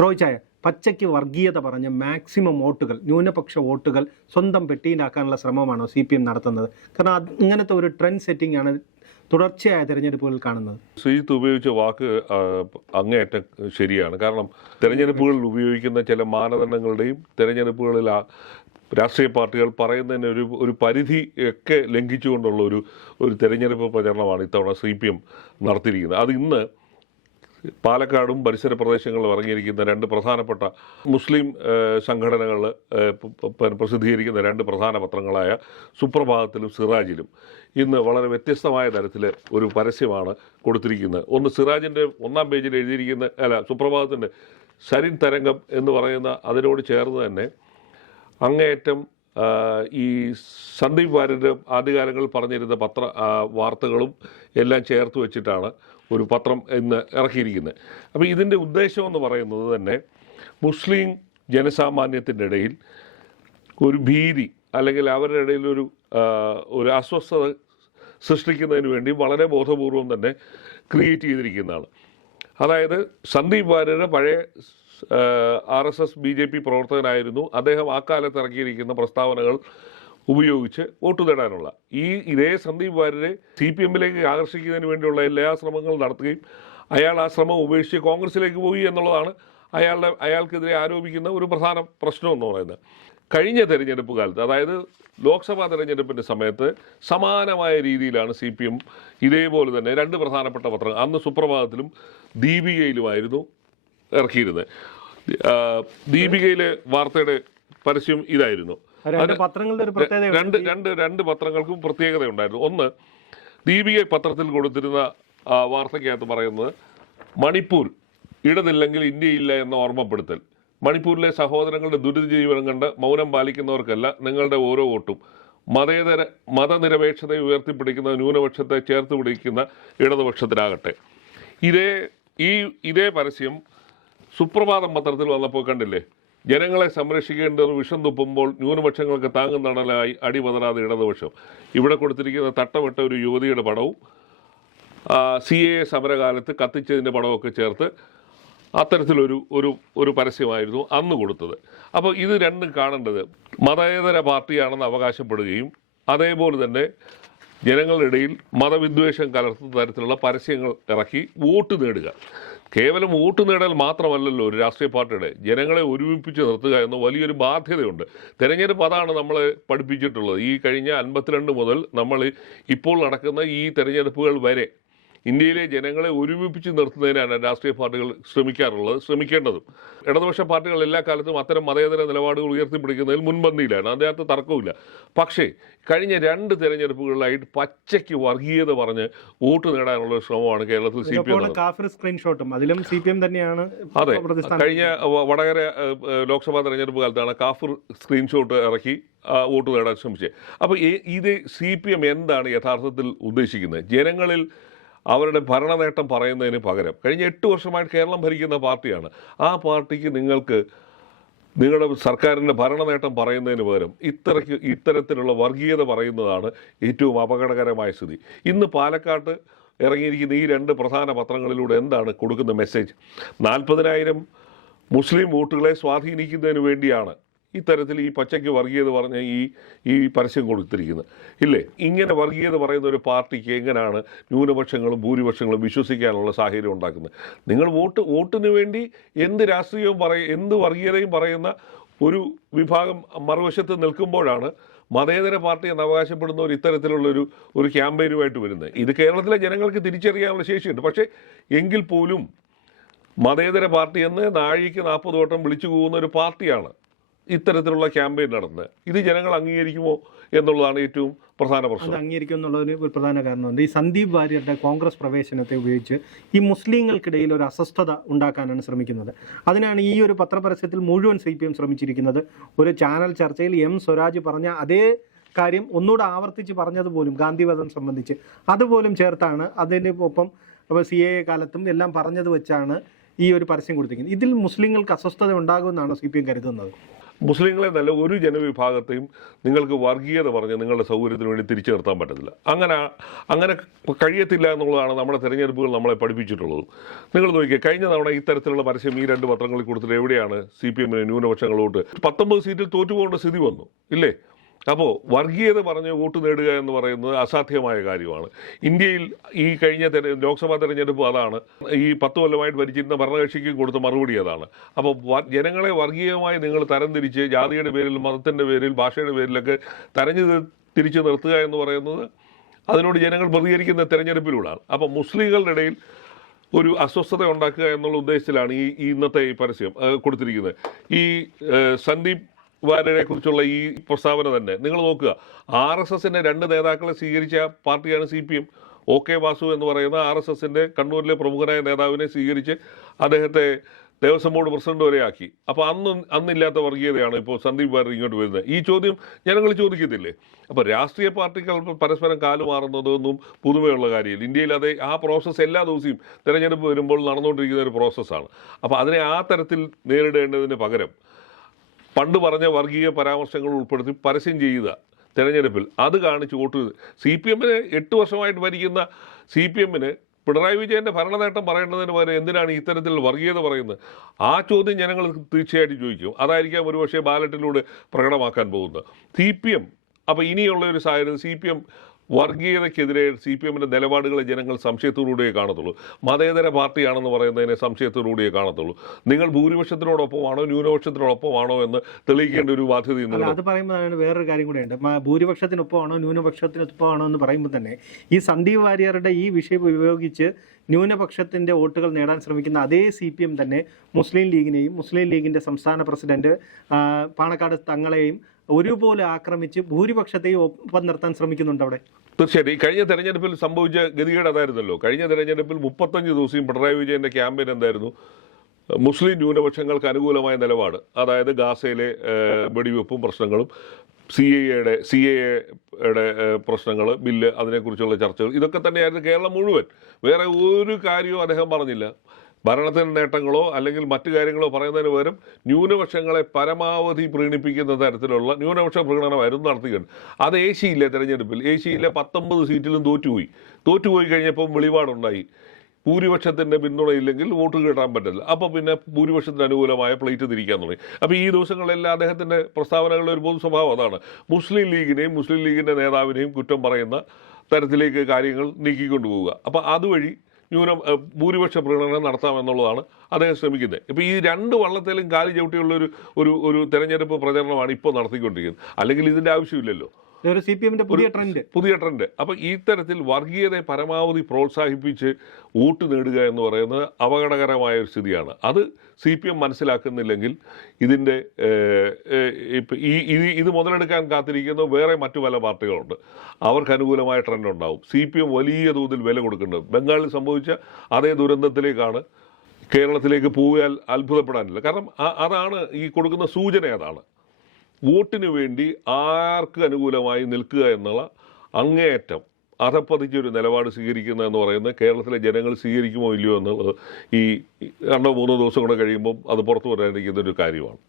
റോയ് ചായ പച്ചയ്ക്ക് വർഗീയത പറഞ്ഞ് മാക്സിമം വോട്ടുകൾ ന്യൂനപക്ഷ വോട്ടുകൾ സ്വന്തം പെട്ടിയിലാക്കാനുള്ള ശ്രമമാണോ സി പി എം നടത്തുന്നത്? കാരണം ഇങ്ങനത്തെ ഒരു ട്രെൻഡ് സെറ്റിംഗ് ആണ് തുടർച്ചയായ തെരഞ്ഞെടുപ്പുകൾ കാണുന്നത്. ശ്രീജിത്ത് ഉപയോഗിച്ച വാക്ക് അങ്ങേയറ്റം ശരിയാണ്. കാരണം തെരഞ്ഞെടുപ്പുകളിൽ ഉപയോഗിക്കുന്ന ചില മാനദണ്ഡങ്ങളുടെയും തെരഞ്ഞെടുപ്പുകളിൽ രാഷ്ട്രീയ പാർട്ടികൾ പറയുന്നതിന് ഒരു ഒരു പരിധി ഒക്കെ ലംഘിച്ചുകൊണ്ടുള്ള ഒരു ഒരു തെരഞ്ഞെടുപ്പ് പ്രചരണമാണ് ഇത്തവണ സി പി എം നടത്തിയിരിക്കുന്നത്. അത് ഇന്ന് പാലക്കാടും പരിസര പ്രദേശങ്ങളിലും ഇറങ്ങിയിരിക്കുന്ന രണ്ട് പ്രധാനപ്പെട്ട മുസ്ലിം സംഘടനകൾ പ്രസിദ്ധീകരിക്കുന്ന രണ്ട് പ്രധാന പത്രങ്ങളായ സുപ്രഭാതത്തിലും സിറാജിലും ഇന്ന് വളരെ വ്യത്യസ്തമായ തരത്തിൽ ഒരു പരസ്യമാണ് കൊടുത്തിരിക്കുന്നത്. ഒന്ന് സിറാജിന്റെ ഒന്നാം പേജിൽ എഴുതിയിരിക്കുന്ന അല്ല സുപ്രഭാതത്തിന്റെ സരിൻ തരംഗം എന്ന് പറയുന്ന അതിനോട് ചേർന്ന് തന്നെ അങ്ങേയറ്റം ഈ സന്ദീപ് വാര്യന്റെ ആദ്യകാലങ്ങളിൽ പറഞ്ഞിരുന്ന പത്ര വാർത്തകളും എല്ലാം ചേർത്ത് വെച്ചിട്ടാണ് ഒരു പത്രം ഇന്ന് ഇറക്കിയിരിക്കുന്നത്. അപ്പോൾ ഇതിന്റെ ഉദ്ദേശം എന്ന് പറയുന്നത് തന്നെ മുസ്ലിം ജനസാമാന്യത്തിന്റെ ഇടയിൽ ഒരു ഭീതി അല്ലെങ്കിൽ അവരുടെ ഇടയിൽ ഒരു ഒരു അസ്വസ്ഥത സൃഷ്ടിക്കുന്നതിന് വേണ്ടി വളരെ ബോധപൂർവം തന്നെ ക്രിയേറ്റ് ചെയ്തിരിക്കുന്നതാണ്. അതായത് സന്ദീപ് വാര്യരുടെ പഴയ R S S B J P പ്രവർത്തകനായിരുന്നു. അദ്ദേഹം ആ കാലത്ത് ഇറക്കിയിരിക്കുന്ന പ്രസ്താവനകൾ ഉപയോഗിച്ച് വോട്ട് നേടാനുള്ള ഈ ഇതേ സന്ദീപ് വാര്യരെ സി പി എമ്മിലേക്ക് ആകർഷിക്കുന്നതിന് വേണ്ടിയുള്ള എല്ലാ ശ്രമങ്ങളും നടത്തുകയും അയാൾ ആ ശ്രമം ഉപേക്ഷിച്ച് കോൺഗ്രസിലേക്ക് പോയി എന്നുള്ളതാണ് അയാളുടെ അയാൾക്കെതിരെ ആരോപിക്കുന്ന ഒരു പ്രധാന പ്രശ്നം എന്ന് പറയുന്നത്. കഴിഞ്ഞ തെരഞ്ഞെടുപ്പ് കാലത്ത് അതായത് ലോക്സഭാ തെരഞ്ഞെടുപ്പിന്റെ സമയത്ത് സമാനമായ രീതിയിലാണ് സി പി എം ഇതേപോലെ തന്നെ രണ്ട് പ്രധാനപ്പെട്ട പത്രങ്ങൾ അന്ന് സുപ്രഭാതത്തിലും ദീപികയിലുമായിരുന്നു ഇറക്കിയിരുന്നത്. ദീപികയിലെ വാർത്തയുടെ പരസ്യം ഇതായിരുന്നു. രണ്ട് രണ്ട് രണ്ട് പത്രങ്ങൾക്കും പ്രത്യേകത ഉണ്ടായിരുന്നു. ഒന്ന് ദീപിക പത്രത്തിൽ കൊടുത്തിരുന്ന വാർത്തയ്ക്കകത്ത് പറയുന്നത് മണിപ്പൂർ ഇടതില്ലെങ്കിൽ ഇന്ത്യയില്ല എന്ന ഓർമ്മപ്പെടുത്തൽ. മണിപ്പൂരിലെ സഹോദരങ്ങളുടെ ദുരിതജീവനം കണ്ട് മൗനം പാലിക്കുന്നവർക്കല്ല നിങ്ങളുടെ ഓരോ വോട്ടും. മതേതര മതനിരപേക്ഷതയെ ഉയർത്തിപ്പിടിക്കുന്ന ന്യൂനപക്ഷത്തെ ചേർത്ത് പിടിക്കുന്ന ഇടതുപക്ഷത്തിനാകട്ടെ. ഇതേ ഈ ഇതേ പരസ്യം സുപ്രഭാതം പത്രത്തിൽ വന്നപ്പോൾ കണ്ടില്ലേ? ജനങ്ങളെ സംരക്ഷിക്കേണ്ടത് വിഷം തുപ്പുമ്പോൾ ന്യൂനപക്ഷങ്ങൾക്ക് താങ്ങും തണലായി അടിപതരാതെ ഇടതുപക്ഷം. ഇവിടെ കൊടുത്തിരിക്കുന്ന തട്ടമിട്ട ഒരു യുവതിയുടെ പടവും സി എ സമരകാലത്ത് കത്തിച്ചതിന്റെ പടമൊക്കെ ചേർത്ത് അത്തരത്തിലൊരു ഒരു ഒരു പരസ്യമായിരുന്നു അന്ന് കൊടുത്തത്. അപ്പോൾ ഇത് രണ്ടും കാണേണ്ടത് മതേതര പാർട്ടിയാണെന്ന് അവകാശപ്പെടുകയും അതേപോലെ തന്നെ ജനങ്ങളുടെ ഇടയിൽ മതവിദ്വേഷം കലർത്തുന്ന തരത്തിലുള്ള പരസ്യങ്ങൾ ഇറക്കി വോട്ട് നേടുക. കേവലം വോട്ട് നേടൽ മാത്രമല്ലല്ലോ ഒരു രാഷ്ട്രീയ പാർട്ടിയുടെ ജനങ്ങളെ ഒരുമിപ്പിച്ച് നിർത്തുക എന്ന വലിയൊരു ബാധ്യതയുണ്ട്. തെരഞ്ഞെടുപ്പ് അതാണ് നമ്മൾ പഠിപ്പിച്ചിട്ടുള്ളത്. ഈ കഴിഞ്ഞ അൻപത്തിരണ്ട് മുതൽ നമ്മൾ ഇപ്പോൾ നടക്കുന്ന ഈ തെരഞ്ഞെടുപ്പുകൾ വരെ ഇന്ത്യയിലെ ജനങ്ങളെ ഒരുമിപ്പിച്ച് നിർത്തുന്നതിനാണ് രാഷ്ട്രീയ പാർട്ടികൾ ശ്രമിക്കാറുള്ളത് ശ്രമിക്കേണ്ടതും. ഇടതുപക്ഷ പാർട്ടികൾ എല്ലാ കാലത്തും അത്തരം മതേതര നിലപാടുകൾ ഉയർത്തിപ്പിടിക്കുന്നതിൽ മുൻപന്തിയിലാണ്. അതിനകത്ത് തർക്കമില്ല പക്ഷേ കഴിഞ്ഞ രണ്ട് തെരഞ്ഞെടുപ്പുകളിലായിട്ട് പച്ചയ്ക്ക് വർഗീയത പറഞ്ഞ് വോട്ട് നേടാനുള്ള ശ്രമമാണ് കേരളത്തിൽ സി പി എം സ്ക്രീൻഷോട്ടും. അതിലും സി പി എം തന്നെയാണ് അതെ. കഴിഞ്ഞ വടകര ലോക്സഭാ തെരഞ്ഞെടുപ്പ് കാലത്താണ് കാഫിർ സ്ക്രീൻഷോട്ട് ഇറക്കി വോട്ട് നേടാൻ ശ്രമിച്ചത്. അപ്പോൾ ഇത് സി പി എം എന്താണ് യഥാർത്ഥത്തിൽ ഉദ്ദേശിക്കുന്നത്? ജനങ്ങളിൽ അവരുടെ ഭരണനേട്ടം പറയുന്നതിന് പകരം കഴിഞ്ഞ എട്ട് വർഷമായിട്ട് കേരളം ഭരിക്കുന്ന പാർട്ടിയാണ്. ആ പാർട്ടിക്ക് നിങ്ങൾക്ക് നിങ്ങളുടെ സർക്കാരിന്റെ ഭരണനേട്ടം പറയുന്നതിന് പകരം ഇത്തരക്ക് ഇത്തരത്തിലുള്ള വർഗീയത പറയുന്നതാണ് ഏറ്റവും അപകടകരമായ സ്ഥിതി. ഇന്ന് പാലക്കാട്ട് ഇറങ്ങിയിരിക്കുന്ന ഈ രണ്ട് പ്രധാന പത്രങ്ങളിലൂടെ എന്താണ് കൊടുക്കുന്ന മെസ്സേജ്? നാൽപ്പതിനായിരം മുസ്ലിം വോട്ടുകളെ സ്വാധീനിക്കുന്നതിന് വേണ്ടിയാണ് ഇത്തരത്തിൽ ഈ പച്ചയ്ക്ക് വർഗീയത പറഞ്ഞ ഈ ഈ പരസ്യം കൊടുത്തിരിക്കുന്നത് ഇല്ലേ? ഇങ്ങനെ വർഗീയത പറയുന്ന ഒരു പാർട്ടിക്ക് എങ്ങനെയാണ് ന്യൂനപക്ഷങ്ങളും ഭൂരിപക്ഷങ്ങളും വിശ്വസിക്കാനുള്ള സാഹചര്യം ഉണ്ടാക്കുന്നത്? നിങ്ങൾ വോട്ട് വോട്ടിന് വേണ്ടി എന്ത് രാഷ്ട്രീയവും പറയ എന്ത് വർഗീയതയും പറയുന്ന ഒരു വിഭാഗം മറുവശത്ത് നിൽക്കുമ്പോഴാണ് മതേതര പാർട്ടി എന്ന് അവകാശപ്പെടുന്ന ഒരു ഇത്തരത്തിലുള്ളൊരു ഒരു ക്യാമ്പയിനുമായിട്ട് വരുന്നത്. ഇത് കേരളത്തിലെ ജനങ്ങൾക്ക് തിരിച്ചറിയാനുള്ള ശേഷിയുണ്ട്. പക്ഷേ എങ്കിൽ പോലും മതേതര പാർട്ടി എന്ന് നാഴിക്ക് നാൽപ്പത് വട്ടം വിളിച്ചു പോകുന്ന ഒരു പാർട്ടിയാണ് ഇത്തരത്തിലുള്ള ക്യാമ്പയിൻ നടന്നത് ഇത് ജനങ്ങൾ അംഗീകരിക്കുമോ എന്നുള്ളതാണ് ഏറ്റവും പ്രധാന പ്രശ്നം. അംഗീകരിക്കും എന്നുള്ളതിന് ഒരു പ്രധാന കാരണമുണ്ട്. ഈ സന്ദീപ് വാര്യരുടെ കോൺഗ്രസ് പ്രവേശനത്തെ ഉപയോഗിച്ച് ഈ മുസ്ലിങ്ങൾക്കിടയിൽ ഒരു അസ്വസ്ഥത ഉണ്ടാക്കാനാണ് ശ്രമിക്കുന്നത്. അതിനാണ് ഈ ഒരു പത്രപരസ്യത്തിൽ മുഴുവൻ സി പി എം ശ്രമിച്ചിരിക്കുന്നത്. ഒരു ചാനൽ ചർച്ചയിൽ എം സ്വരാജ് പറഞ്ഞ അതേ കാര്യം ഒന്നുകൂടെ ആവർത്തിച്ച് പറഞ്ഞതുപോലും ഗാന്ധിവധം സംബന്ധിച്ച്. അതുപോലും ചേർത്താണ് അതിന് ഒപ്പം അപ്പോൾ സി എ കാലത്തും എല്ലാം പറഞ്ഞത് വെച്ചാണ് ഈ ഒരു പരസ്യം കൊടുത്തിരിക്കുന്നത്. ഇതിൽ മുസ്ലിങ്ങൾക്ക് അസ്വസ്ഥത ഉണ്ടാകുമെന്നാണ് സി പി എം കരുതുന്നത്? മുസ്ലിങ്ങളെ നല്ല ഒരു ജനവിഭാഗത്തെയും നിങ്ങൾക്ക് വർഗീയത പറഞ്ഞ് നിങ്ങളുടെ സൗകര്യത്തിന് വേണ്ടി തിരിച്ചു നിർത്താൻ പറ്റത്തില്ല. അങ്ങനെ അങ്ങനെ കഴിയത്തില്ല എന്നുള്ളതാണ് നമ്മുടെ തിരഞ്ഞെടുപ്പുകൾ നമ്മളെ പഠിപ്പിച്ചിട്ടുള്ളത്. നിങ്ങൾ നോക്കിയേ കഴിഞ്ഞ തവണ ഇത്തരത്തിലുള്ള പരസ്യം ഈ രണ്ട് പത്രങ്ങളിൽ കൊടുത്തിട്ട് എവിടെയാണ് സി പി എമ്മിന് ന്യൂനപക്ഷങ്ങളോട്ട്? പത്തൊമ്പത് സീറ്റിൽ തോറ്റുപോകേണ്ട സ്ഥിതി വന്നു ഇല്ലേ? അപ്പോൾ വർഗീയത പറഞ്ഞ് വോട്ട് നേടുക എന്ന് പറയുന്നത് അസാധ്യമായ കാര്യമാണ്. ഇന്ത്യയിൽ ഈ കഴിഞ്ഞ ലോക്സഭാ തെരഞ്ഞെടുപ്പ് അതാണ്. ഈ പത്ത് കൊല്ലമായിട്ട് ഭരിച്ചിരുന്ന ഭരണകക്ഷിക്ക് കൊടുത്ത മറുപടി അതാണ്. അപ്പോൾ ജനങ്ങളെ വർഗീയമായി നിങ്ങൾ തരംതിരിച്ച് ജാതിയുടെ പേരിൽ മതത്തിന്റെ പേരിൽ ഭാഷയുടെ പേരിലൊക്കെ തരഞ്ഞു തിരിച്ചു നിർത്തുക എന്ന് പറയുന്നത് അതിനോട് ജനങ്ങൾ പ്രതികരിക്കുന്ന തെരഞ്ഞെടുപ്പിലൂടെയാണ് അപ്പോൾ മുസ്ലിങ്ങളുടെ ഇടയിൽ ഒരു അസ്വസ്ഥത ഉണ്ടാക്കുക എന്നുള്ള ഉദ്ദേശത്തിലാണ് ഈ ഇന്നത്തെ ഈ പരസ്യം കൊടുത്തിരിക്കുന്നത്. ഈ സന്ദീപ് വാര്യരെ കുറിച്ചുള്ള ഈ പ്രസ്താവന തന്നെ. നിങ്ങൾ നോക്കുക ആർ എസ് എസിന്റെ രണ്ട് നേതാക്കളെ സ്വീകരിച്ച പാർട്ടിയാണ് C P M. O K Vasu എന്ന് പറയുന്ന ആർ എസ് എസിന്റെ കണ്ണൂരിലെ പ്രമുഖനായ നേതാവിനെ സ്വീകരിച്ച് അദ്ദേഹത്തെ ദേവസ്വം ബോർഡ് പ്രസിഡന്റ് വരെ ആക്കി. അപ്പോൾ അന്ന് അന്നില്ലാത്ത വർഗീയതയാണ് ഇപ്പോൾ സന്ദീപ് വാര്യർ ഇങ്ങോട്ട് വരുന്നത്. ഈ ചോദ്യം ജനങ്ങൾ ചോദിക്കത്തില്ലേ? അപ്പോൾ രാഷ്ട്രീയ പാർട്ടികൾ പരസ്പരം കാലുമാറുന്നതൊന്നും പുതുമയുള്ള കാര്യമില്ല. ഇന്ത്യയിൽ അത് ആ പ്രോസസ്സ് എല്ലാ ദിവസവും തിരഞ്ഞെടുപ്പ് വരുമ്പോൾ നടന്നുകൊണ്ടിരിക്കുന്ന ഒരു പ്രോസസ്സാണ് അപ്പോൾ അതിനെ ആ തരത്തിൽ നേരിടേണ്ടതിന് പകരം പണ്ട് പറഞ്ഞ വർഗീയ പരാമർശങ്ങൾ ഉൾപ്പെടുത്തി പരസ്യം ചെയ്യുക തെരഞ്ഞെടുപ്പിൽ. അത് കാണിച്ച് വോട്ട് സി പി എമ്മിന് എട്ട് വർഷമായിട്ട് ഭരിക്കുന്ന സി പി എമ്മിന് പിണറായി വിജയന്റെ ഭരണനേട്ടം പറയേണ്ടതിന് പകരം എന്തിനാണ് ഇത്തരത്തിൽ വർഗീയത പറയുന്നത്? ആ ചോദ്യം ജനങ്ങൾ തീർച്ചയായിട്ടും ചോദിക്കും. അതായിരിക്കാം ഒരുപക്ഷെ ബാലറ്റിലൂടെ പ്രകടമാക്കാൻ പോകുന്നത്. സി പി എം അപ്പോൾ ഇനിയുള്ള ഒരു സാഹചര്യം സി പി എം വർഗീയതയ്ക്കെതിരെ സി പി എമ്മിന്റെ നിലപാടുകളെ ജനങ്ങൾ സംശയത്തോടുകൂടിയേ കാണത്തുള്ളൂ. മതേതര പാർട്ടിയാണെന്ന് പറയുന്നതിനെ സംശയത്തോടുകൂടിയേ കാണത്തുള്ളൂ. നിങ്ങൾ ഭൂരിപക്ഷത്തിനോടൊപ്പമാണോ ന്യൂനപക്ഷത്തിനോടൊപ്പമാണോ എന്ന് തെളിയിക്കേണ്ട ഒരു ബാധ്യത അത് പറയുമ്പോൾ വേറൊരു കാര്യം കൂടെയുണ്ട്. ഉണ്ട് ഭൂരിപക്ഷത്തിനൊപ്പമാണോ ന്യൂനപക്ഷത്തിനൊപ്പമാണോ എന്ന് പറയുമ്പോൾ തന്നെ ഈ സന്ദീപ് വാര്യരുടെ ഈ വിഷയം ഉപയോഗിച്ച് ന്യൂനപക്ഷത്തിന്റെ വോട്ടുകൾ നേടാൻ ശ്രമിക്കുന്ന അതേ സി പി എം തന്നെ മുസ്ലിം ലീഗിനെയും മുസ്ലിം ലീഗിന്റെ സംസ്ഥാന പ്രസിഡന്റ് പാണക്കാട് തങ്ങളെയും ഒരുപോലെ ആക്രമിച്ച് ഭൂരിപക്ഷത്തെയും ഒപ്പം നിർത്താൻ ശ്രമിക്കുന്നുണ്ട് അവിടെ. തീർച്ചയായിട്ടും. ഈ കഴിഞ്ഞ തെരഞ്ഞെടുപ്പിൽ സംഭവിച്ച ഗതികേട് അതായിരുന്നല്ലോ. കഴിഞ്ഞ തെരഞ്ഞെടുപ്പിൽ മുപ്പത്തഞ്ച് ദിവസം പിണറായി വിജയന്റെ ക്യാമ്പയിൻ എന്തായിരുന്നു? മുസ്ലിം ന്യൂനപക്ഷങ്ങൾക്ക് അനുകൂലമായ നിലപാട്. അതായത് ഗാസയിലെ വെടിവെപ്പും പ്രശ്നങ്ങളും. സി എ എയുടെ സി എ എയുടെ പ്രശ്നങ്ങൾ ബില്ല് അതിനെക്കുറിച്ചുള്ള ചർച്ചകൾ ഇതൊക്കെ തന്നെയായിരുന്നു കേരളം മുഴുവൻ. വേറെ ഒരു കാര്യവും അദ്ദേഹം പറഞ്ഞില്ല. ഭരണത്തിന് നേട്ടങ്ങളോ അല്ലെങ്കിൽ മറ്റു കാര്യങ്ങളോ പറയുന്നതിന് പകരം ന്യൂനപക്ഷങ്ങളെ പരമാവധി പ്രീണിപ്പിക്കുന്ന തരത്തിലുള്ള ന്യൂനപക്ഷ പ്രകടനമായിരുന്നു നടത്തിയത്. അത് ഏഷ്യയിലെ തെരഞ്ഞെടുപ്പിൽ ഏഷ്യയിലെ പത്തൊമ്പത് സീറ്റിലും തോറ്റുപോയി. തോറ്റുപോയി കഴിഞ്ഞപ്പം വെളിപാടുണ്ടായി. ഭൂരിപക്ഷത്തിന്റെ പിന്തുണയില്ലെങ്കിൽ വോട്ട് കിട്ടാൻ പറ്റില്ല. അപ്പോൾ പിന്നെ ഭൂരിപക്ഷത്തിന് അനുകൂലമായ പ്ലേറ്റ് തിരിക്കാൻ തുടങ്ങി. അപ്പോൾ ഈ ദിവസങ്ങളെല്ലാം അദ്ദേഹത്തിന്റെ പ്രസ്താവനകളുടെ ഒരു പൊതു സ്വഭാവം അതാണ്. മുസ്ലിം ലീഗിനെയും മുസ്ലിം ലീഗിന്റെ നേതാവിനെയും കുറ്റം പറയുന്ന തരത്തിലേക്ക് കാര്യങ്ങൾ നീക്കിക്കൊണ്ടുപോവുക. അപ്പോൾ അതുവഴി ന്യൂന ഭൂരിപക്ഷ പ്രകടനം നടത്താമെന്നുള്ളതാണ് അദ്ദേഹം ശ്രമിക്കുന്നത്. ഇപ്പോൾ ഈ രണ്ട് വള്ളത്തിലും കാലി ചവിട്ടിയുള്ള ഒരു ഒരു ഒരു തെരഞ്ഞെടുപ്പ് പ്രചരണമാണ് ഇപ്പോൾ നടത്തിക്കൊണ്ടിരിക്കുന്നത്. അല്ലെങ്കിൽ ഇതിന്റെ ആവശ്യമില്ലല്ലോ. ഇതൊരു സി പി എമ്മിന്റെ പുതിയ ട്രെൻഡ് പുതിയ ട്രെൻഡ് അപ്പം ഈ തരത്തിൽ വർഗീയതയെ പരമാവധി പ്രോത്സാഹിപ്പിച്ച് വോട്ട് നേടുക എന്ന് പറയുന്നത് അപകടകരമായ ഒരു സ്ഥിതിയാണ്. അത് സി പി എം മനസ്സിലാക്കുന്നില്ലെങ്കിൽ ഇതിന്റെ ഈ ഇത് മുതലെടുക്കാൻ കാത്തിരിക്കുന്ന വേറെ മറ്റു പല പാർട്ടികളുണ്ട്. അവർക്ക് അനുകൂലമായ ട്രെൻഡ് ഉണ്ടാവും. സി പി എം വലിയ തോതിൽ വില കൊടുക്കേണ്ടത് ബംഗാളിൽ സംഭവിച്ച അതേ ദുരന്തത്തിലേക്കാണ് കേരളത്തിലേക്ക് പോയാൽ അത്ഭുതപ്പെടാനില്ല. കാരണം അതാണ് ഈ കൊടുക്കുന്ന സൂചന അതാണ്. വോട്ടിന് വേണ്ടി ആർക്ക് അനുകൂലമായി നിൽക്കുക എന്നുള്ള അങ്ങേയറ്റം അധപ്പതിച്ചൊരു നിലപാട് സ്വീകരിക്കുന്ന എന്ന് പറയുന്നത് കേരളത്തിലെ ജനങ്ങൾ സ്വീകരിക്കുമോ ഇല്ലയോ എന്നുള്ളത് ഈ രണ്ടോ മൂന്നോ ദിവസം കൂടെ കഴിയുമ്പം അത് പുറത്തു വരാനിരിക്കുന്ന ഒരു കാര്യമാണ്.